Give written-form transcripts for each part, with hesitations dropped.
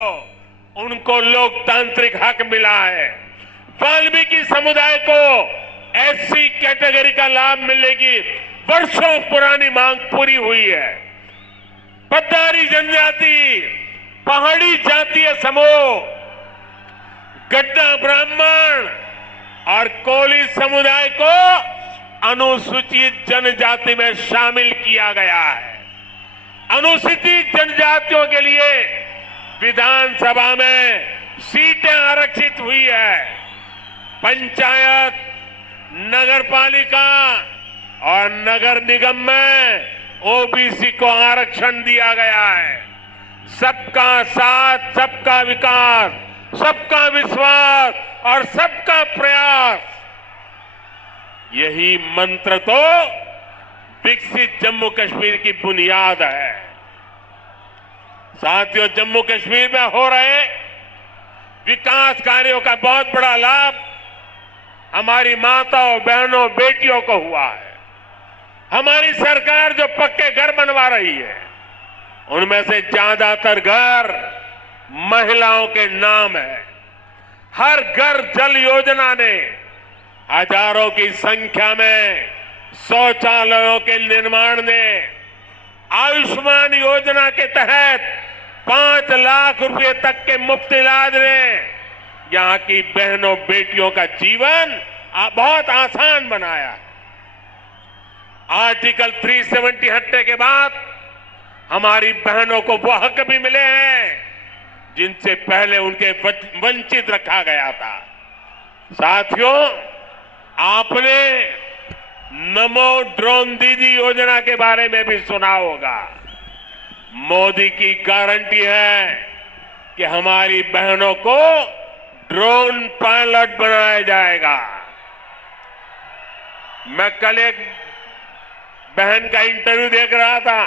उनको लोकतांत्रिक हक मिला है। वाल्मीकि समुदाय को एससी कैटेगरी का लाभ मिलने की वर्षों पुरानी मांग पूरी हुई है। पद्दारी जनजाति, पहाड़ी जातीय समूह, गड्ढा ब्राह्मण और कोली समुदाय को अनुसूचित जनजाति में शामिल किया गया है। अनुसूचित जनजातियों के लिए विधानसभा में सीटें आरक्षित हुई है। पंचायत, नगरपालिका और नगर निगम में ओबीसी को आरक्षण दिया गया है। सबका साथ, सबका विकास, सबका विश्वास और सबका प्रयास, यही मंत्र तो विकसित जम्मू कश्मीर की बुनियाद है। साथियों, जम्मू कश्मीर में हो रहे विकास कार्यों का बहुत बड़ा लाभ हमारी माताओं, बहनों, बेटियों को हुआ है। हमारी सरकार जो पक्के घर बनवा रही है, उनमें से ज्यादातर घर महिलाओं के नाम है। हर घर जल योजना ने हजारों की संख्या में शौचालयों के निर्माण ने, आयुष्मान योजना के तहत 5 लाख रुपए तक के मुफ्त इलाज ने यहां की बहनों, बेटियों का जीवन बहुत आसान बनाया। आर्टिकल 370 हटने के बाद हमारी बहनों को वो हक भी मिले हैं जिनसे पहले उनके वंचित रखा गया था। साथियों, आपने नमो ड्रोन दीदी योजना के बारे में भी सुना होगा। मोदी की गारंटी है कि हमारी बहनों को ड्रोन पायलट बनाया जाएगा। मैं कल एक बहन का इंटरव्यू देख रहा था।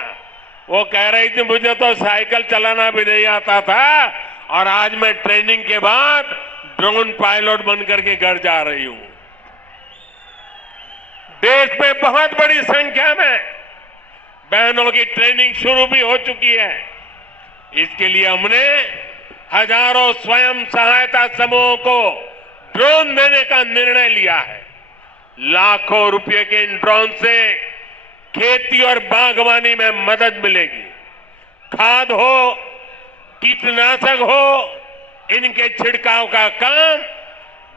वो कह रही थी, मुझे तो साइकिल चलाना भी नहीं आता था और आज मैं ट्रेनिंग के बाद ड्रोन पायलट बनकर के घर जा रही हूं। देश में बहुत बड़ी संख्या में बहनों की ट्रेनिंग शुरू भी हो चुकी है। इसके लिए हमने हजारों स्वयं सहायता समूहों को ड्रोन देने का निर्णय लिया है। लाखों रुपए के इन ड्रोन से खेती और बागवानी में मदद मिलेगी। खाद हो, कीटनाशक हो, इनके छिड़काव का काम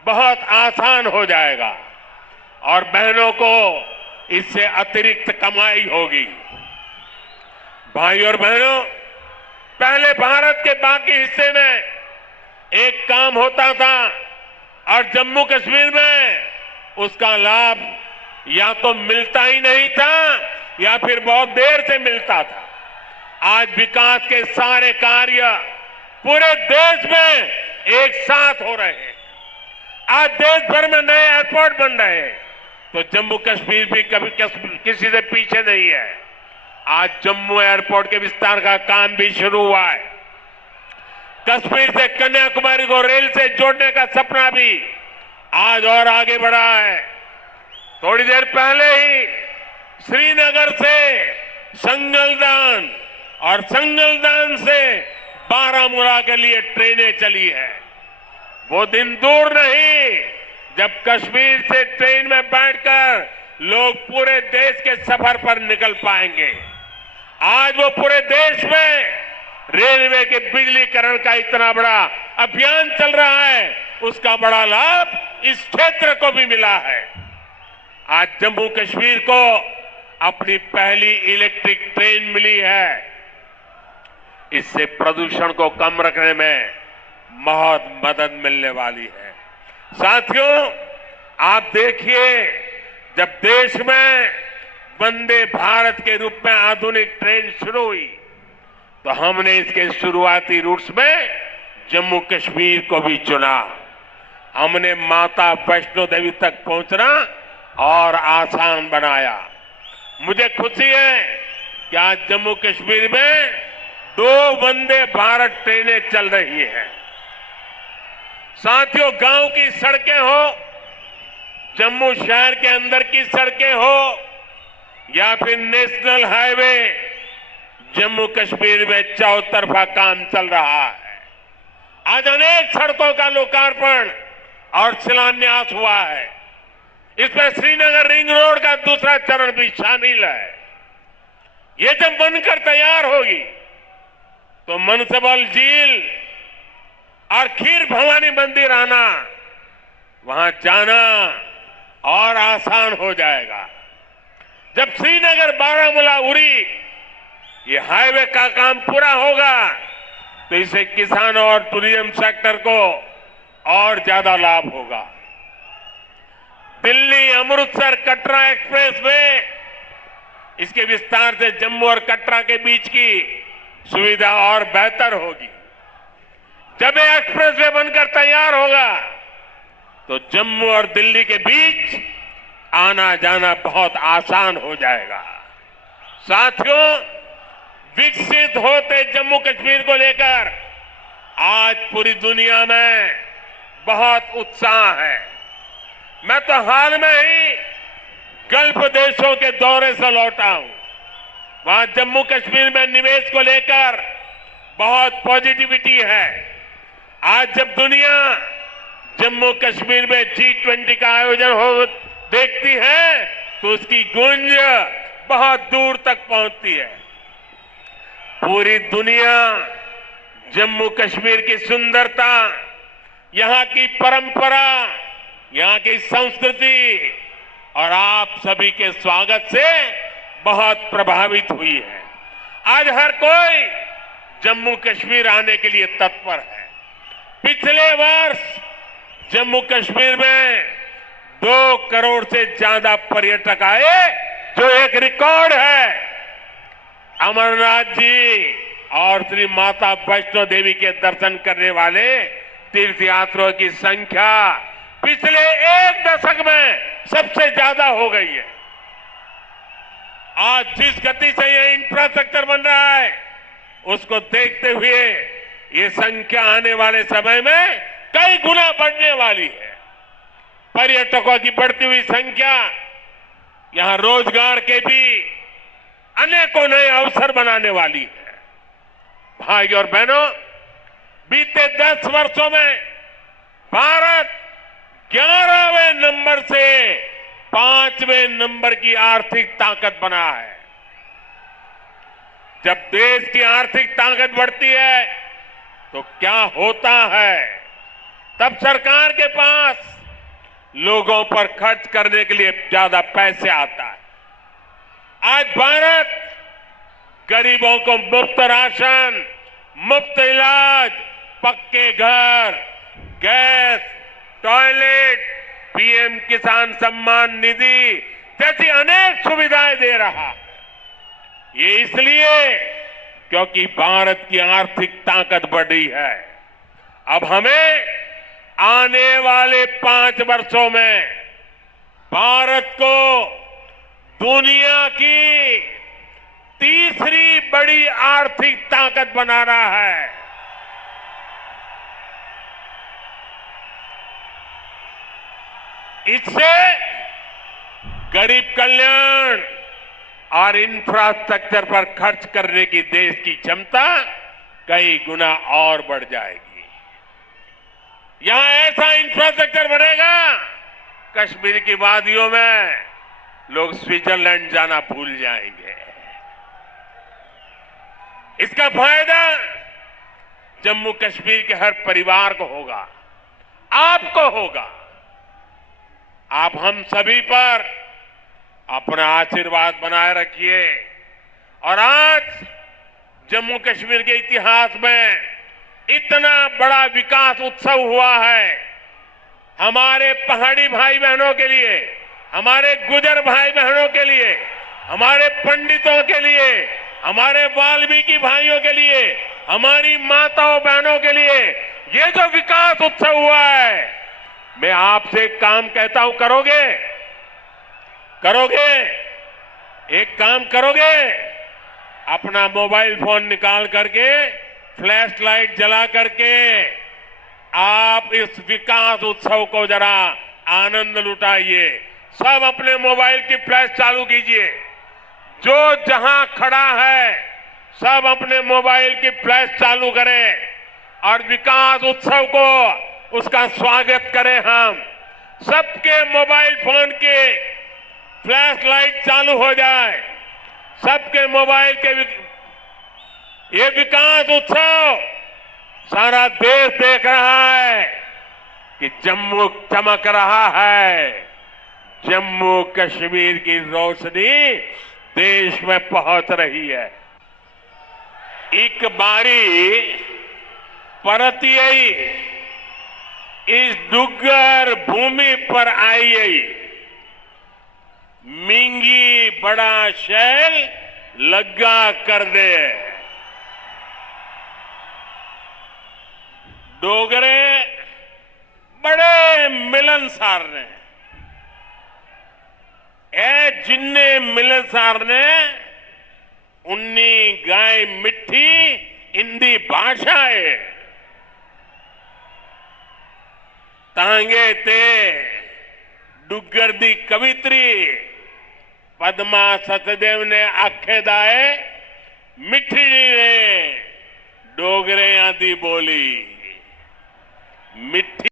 बहुत आसान हो जाएगा और बहनों को इससे अतिरिक्त कमाई होगी। भाई और बहनों, पहले भारत के बाकी हिस्से में एक काम होता था और जम्मू कश्मीर में उसका लाभ या तो मिलता ही नहीं था या फिर बहुत देर से मिलता था। आज विकास के सारे कार्य पूरे देश में एक साथ हो रहे हैं। आज देश भर में नए एयरपोर्ट बन रहे हैं, तो जम्मू कश्मीर भी कभी किसी से पीछे नहीं है। आज जम्मू एयरपोर्ट के विस्तार का काम भी शुरू हुआ है। कश्मीर से कन्याकुमारी को रेल से जोड़ने का सपना भी आज और आगे बढ़ा है। थोड़ी देर पहले ही श्रीनगर से संगलदान और संगलदान से बारामूला के लिए ट्रेनें चली है। वो दिन दूर नहीं जब कश्मीर से ट्रेन में बैठकर लोग पूरे देश के सफर पर निकल पाएंगे। आज वो पूरे देश में रेलवे के बिजलीकरण का इतना बड़ा अभियान चल रहा है, उसका बड़ा लाभ इस क्षेत्र को भी मिला है। आज जम्मू कश्मीर को अपनी पहली इलेक्ट्रिक ट्रेन मिली है। इससे प्रदूषण को कम रखने में बहुत मदद मिलने वाली है। साथियों, आप देखिए, जब देश में वंदे भारत के रूप में आधुनिक ट्रेन शुरू हुई तो हमने इसके शुरुआती रूट्स में जम्मू कश्मीर को भी चुना। हमने माता वैष्णो देवी तक पहुंचना और आसान बनाया। मुझे खुशी है कि आज जम्मू कश्मीर में 2 वंदे भारत ट्रेनें चल रही हैं। साथियों, गांव की सड़कें हो, जम्मू शहर के अंदर की सड़कें हो या फिर नेशनल हाईवे, जम्मू कश्मीर में चौतरफा काम चल रहा है। आज अनेक सड़कों का लोकार्पण और शिलान्यास हुआ है। इसमें श्रीनगर रिंग रोड का दूसरा चरण भी शामिल है। ये जब बनकर तैयार होगी तो मनसबल झील और खीर भवानी मंदिर आना, वहां जाना और आसान हो जाएगा। जब श्रीनगर बारामूला उरी ये हाईवे का काम पूरा होगा तो इससे किसानों और टूरिज्म सेक्टर को और ज्यादा लाभ होगा। दिल्ली अमृतसर कटरा एक्सप्रेस वे, इसके विस्तार से जम्मू और कटरा के बीच की सुविधा और बेहतर होगी। जब ये एक्सप्रेस वे बनकर तैयार होगा तो जम्मू और दिल्ली के बीच आना जाना बहुत आसान हो जाएगा। साथियों, विकसित होते जम्मू कश्मीर को लेकर आज पूरी दुनिया में बहुत उत्साह है। मैं तो हाल में ही गल्फ देशों के दौरे से लौटा हूं। वहां जम्मू कश्मीर में निवेश को लेकर बहुत पॉजिटिविटी है। आज जब दुनिया जम्मू कश्मीर में G20 का आयोजन हो देखती है तो उसकी गूंज बहुत दूर तक पहुंचती है। पूरी दुनिया जम्मू कश्मीर की सुंदरता, यहां की परंपरा, यहां की संस्कृति और आप सभी के स्वागत से बहुत प्रभावित हुई है। आज हर कोई जम्मू कश्मीर आने के लिए तत्पर है। पिछले वर्ष जम्मू कश्मीर में 2 करोड़ से ज्यादा पर्यटक आए, जो एक रिकॉर्ड है। अमरनाथ जी और श्री माता वैष्णो देवी के दर्शन करने वाले तीर्थयात्रियों की संख्या पिछले 1 दशक में सबसे ज्यादा हो गई है। आज जिस गति से यह इंफ्रास्ट्रक्चर बन रहा है, उसको देखते हुए ये संख्या आने वाले समय में कई गुना बढ़ने वाली है। पर्यटकों की बढ़ती हुई संख्या यहां रोजगार के भी अनेकों नए अवसर बनाने वाली है। भाई और बहनों, बीते 10 वर्षों में भारत 11वें नंबर से 5वें नंबर की आर्थिक ताकत बना है। जब देश की आर्थिक ताकत बढ़ती है तो क्या होता है, तब सरकार के पास लोगों पर खर्च करने के लिए ज्यादा पैसे आता है। आज भारत गरीबों को मुफ्त राशन, मुफ्त इलाज, पक्के घर, गैस, टॉयलेट, पीएम किसान सम्मान निधि जैसी अनेक सुविधाएं दे रहा है। ये इसलिए क्योंकि भारत की आर्थिक ताकत बढ़ी है। अब हमें आने वाले 5 वर्षों में भारत को दुनिया की तीसरी बड़ी आर्थिक ताकत बनाना है। इससे गरीब कल्याण और इंफ्रास्ट्रक्चर पर खर्च करने की देश की क्षमता कई गुना और बढ़ जाएगी। यहां ऐसा इंफ्रास्ट्रक्चर बनेगा, कश्मीर की वादियों में लोग स्विट्जरलैंड जाना भूल जाएंगे। इसका फायदा जम्मू कश्मीर के हर परिवार को होगा, आपको होगा। आप हम सभी पर अपना आशीर्वाद बनाए रखिए। और आज जम्मू कश्मीर के इतिहास में इतना बड़ा विकास उत्सव हुआ है। हमारे पहाड़ी भाई बहनों के लिए, हमारे गुजर भाई बहनों के लिए, हमारे पंडितों के लिए, हमारे वाल्मीकि भाइयों के लिए, हमारी माताओं बहनों के लिए ये जो विकास उत्सव हुआ है, मैं आपसे एक काम कहता हूं, करोगे? करोगे? एक काम करोगे? अपना मोबाइल फोन निकाल करके, फ्लैश लाइट जला करके आप इस विकास उत्सव को जरा आनंद लुटाइए। सब अपने मोबाइल की फ्लैश चालू कीजिए। जो जहां खड़ा है सब अपने मोबाइल की फ्लैश चालू करें और विकास उत्सव को उसका स्वागत करें हम। सबके मोबाइल फोन के फ्लैश लाइट चालू हो जाए, सबके मोबाइल के ये विकास उत्सव सारा देश देख रहा है कि जम्मू चमक रहा है। जम्मू कश्मीर की रोशनी देश में पहुंच रही है। एक बारी परत यही इस डुग्गर भूमि पर आई मिंगी बड़ा शैल लग्गा कर दे। डोगरे बड़े मिलनसार ने ए जिन्ने मिलनसार ने उन्नी गाय मिठी हिंदी भाषा है तांगे ते डुग्गर दी कवित्री पद्मा सतदेव ने आखे दाए मिठी ने डोगरे दी बोली मिठी